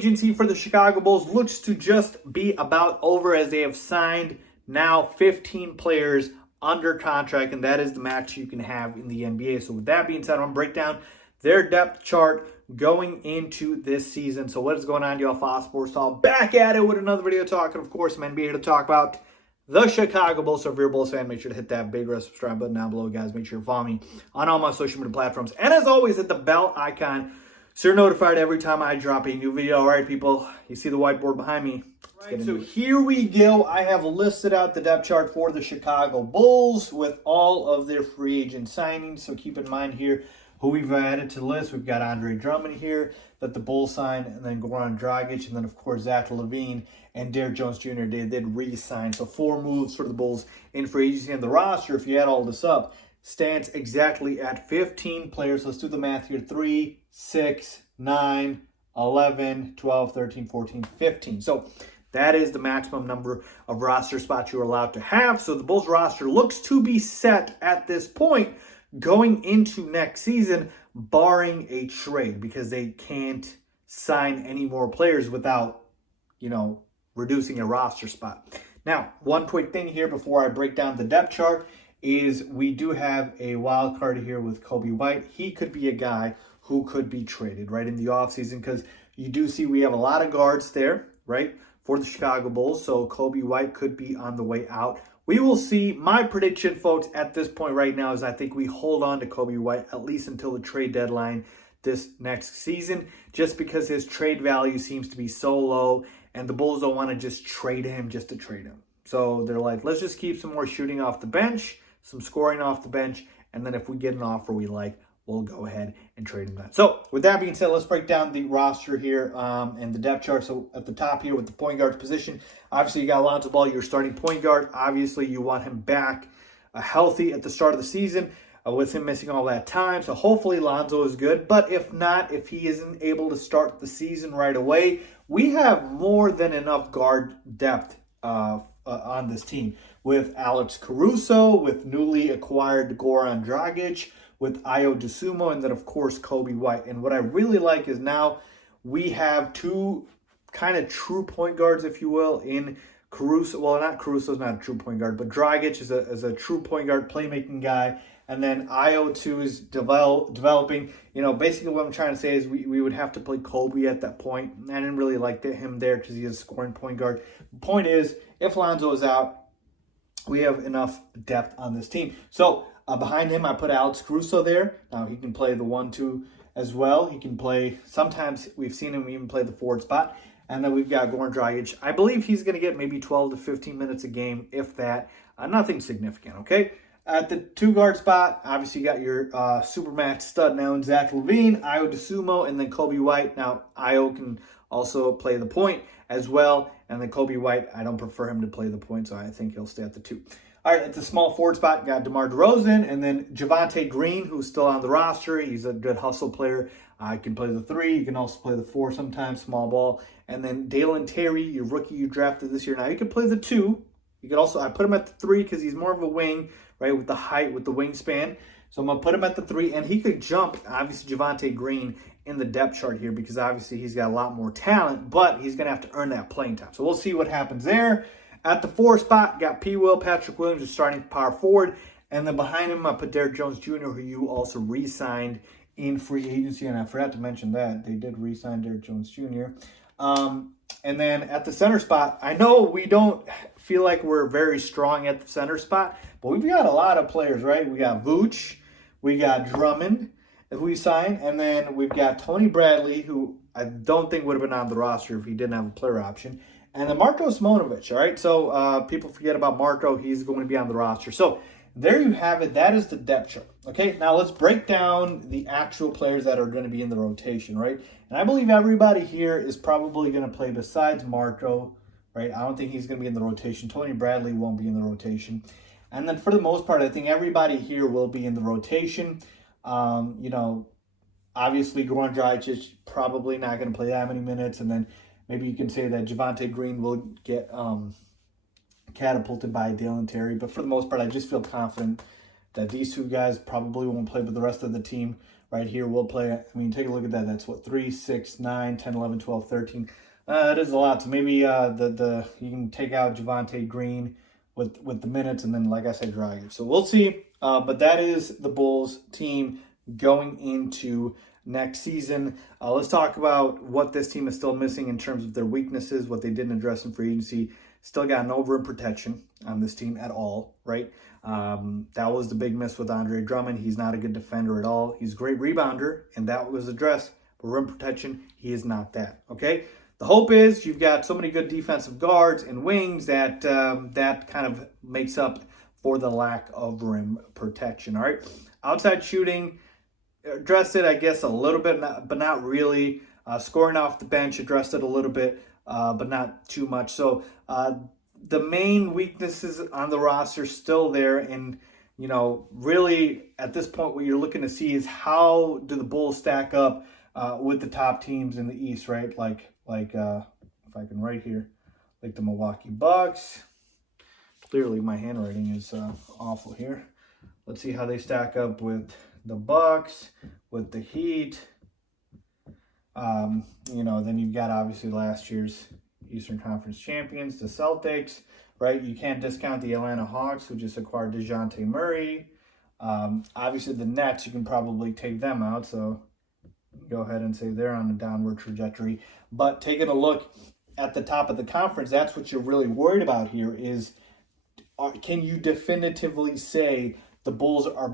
agency for the Chicago Bulls looks to just be about over, as they have signed now 15 players under contract, and that is the max you can have in the NBA. So with that being said, I'm going to break down their depth chart going into this season. So what is going on, y'all? Faiz Sports Talk back at it with another video talking, of course, some NBA here to talk about the Chicago Bulls. So if you're a Bulls fan, make sure to hit that big red subscribe button down below, guys. Make sure you follow me on all my social media platforms. And as always, hit the bell icon so you're notified every time I drop a new video. All right, people, you see the whiteboard behind me. Right, so here we go. I have listed out the depth chart for the Chicago Bulls with all of their free agent signings. So keep in mind here who we've added to the list. We've got Andre Drummond here that the Bulls signed, and then Goran Dragic, and then, of course, Zach LaVine and Derrick Jones Jr. They did re-sign. So 4 moves for the Bulls in free agency. And the roster, if you add all this up, stands exactly at 15 players. Let's do the math here. 3, 6, 9, 11, 12, 13, 14, 15. So that is the maximum number of roster spots you're allowed to have. So the Bulls roster looks to be set at this point going into next season, barring a trade, because they can't sign any more players without, reducing a roster spot. Now, one quick thing here before I break down the depth chart is we do have a wild card here with Coby White. He could be a guy who could be traded right in the offseason, because you do see we have a lot of guards there, right, for the Chicago Bulls. So Coby White could be on the way out. We will see. My prediction, folks, at this point right now is I think we hold on to Coby White at least until the trade deadline this next season, just because his trade value seems to be so low, and the Bulls don't want to just trade him just to trade him. So they're like, let's just keep some more shooting off the bench, some scoring off the bench, and then if we get an offer we like, we'll go ahead and trade him that. So with that being said, let's break down the roster here and the depth chart. So at the top here with the point guard position, obviously you got Lonzo Ball, your starting point guard. Obviously you want him back healthy at the start of the season with him missing all that time. So hopefully Lonzo is good. But if not, if he isn't able to start the season right away, we have more than enough guard depth on this team with Alex Caruso, with newly acquired Goran Dragic, with Ayo Dosunmu, and then, of course, Coby White. And what I really like is now we have 2 kind of true point guards, if you will, in Caruso. Well, not Caruso's not a true point guard, but Dragic is a true point guard, playmaking guy. And then Ayo, too, is developing. Basically what I'm trying to say is we would have to play Coby at that point. I didn't really like him there because he is a scoring point guard. The point is, if Lonzo is out, we have enough depth on this team. So behind him, I put Alex Caruso there. Now, he can play the 1-2 as well. He can play, sometimes we've seen him even play the forward spot. And then we've got Goran Dragic. I believe he's going to get maybe 12 to 15 minutes a game, if that. Nothing significant, okay? At the 2-guard spot, obviously you got your Supermax stud now in Zach LaVine, Ayo Dosunmu, and then Coby White. Now, Ayo can also play the point as well. And then Coby White, I don't prefer him to play the point, so I think he'll stay at the 2. All right, at the small forward spot, got DeMar DeRozan, and then Javonte Green, who's still on the roster. He's a good hustle player. He can play the 3. He can also play the 4 sometimes, small ball. And then Dalen Terry, your rookie you drafted this year. Now, he can play the 2. You could also, I put him at the 3 because he's more of a wing, right, with the height, with the wingspan. So I'm going to put him at the 3, and he could jump, obviously, Javonte Green in the depth chart here because obviously he's got a lot more talent, but he's going to have to earn that playing time. So we'll see what happens there. At the 4 spot, got P. Will, Patrick Williams is starting power forward. And then behind him, I put Derrick Jones Jr., who you also re-signed in free agency. And I forgot to mention that. They did re-sign Derrick Jones Jr. And then at the center spot, I know we don't feel like we're very strong at the center spot, but we've got a lot of players, right? We got Vooch, we got Drummond, who we signed, and then we've got Tony Bradley, who I don't think would have been on the roster if he didn't have a player option. And then Marko Simonovic, all right? So people forget about Marko. He's going to be on the roster. So there you have it. That is the depth chart. Okay, now let's break down the actual players that are going to be in the rotation, right? And I believe everybody here is probably going to play besides Marko, right? I don't think he's going to be in the rotation. Tony Bradley won't be in the rotation. And then for the most part, I think everybody here will be in the rotation. Obviously Goran Dragic is probably not going to play that many minutes. And then maybe you can say that Javonte Green will get catapulted by Dalen Terry. But for the most part, I just feel confident that these two guys probably won't play, but the rest of the team right here will play. I mean, take a look at that. That's what, 3, 6, 9, 10, 11, 12, 13. It is a lot. So maybe you can take out Javonte Green with the minutes, and then, like I said, Dragic. So we'll see. But that is the Bulls team going into next season. Let's talk about what this team is still missing in terms of their weaknesses, what they didn't address in free agency. Still got no rim protection on this team at all, right? That was the big miss with Andre Drummond. He's not a good defender at all. He's a great rebounder, and that was addressed. But rim protection, he is not that, okay? The hope is you've got so many good defensive guards and wings that that kind of makes up for the lack of rim protection, all right? Outside shooting, addressed it, I guess, a little bit, but not really. Scoring off the bench, addressed it a little bit, but not too much. So the main weaknesses on the roster still there. And, you know, really at this point, what you're looking to see is how do the Bulls stack up with the top teams in the East, right? Like if I can write here, like the Milwaukee Bucks. Clearly my handwriting is awful here. Let's see how they stack up with the Bucks, with the Heat. You know, then you've got obviously last year's Eastern Conference champions, the Celtics, right? You can't discount the Atlanta Hawks, who just acquired DeJounte Murray. Obviously the Nets, you can probably take them out, so go ahead and say they're on a downward trajectory. But taking a look at the top of the conference, that's what you're really worried about here is, can you definitively say the Bulls are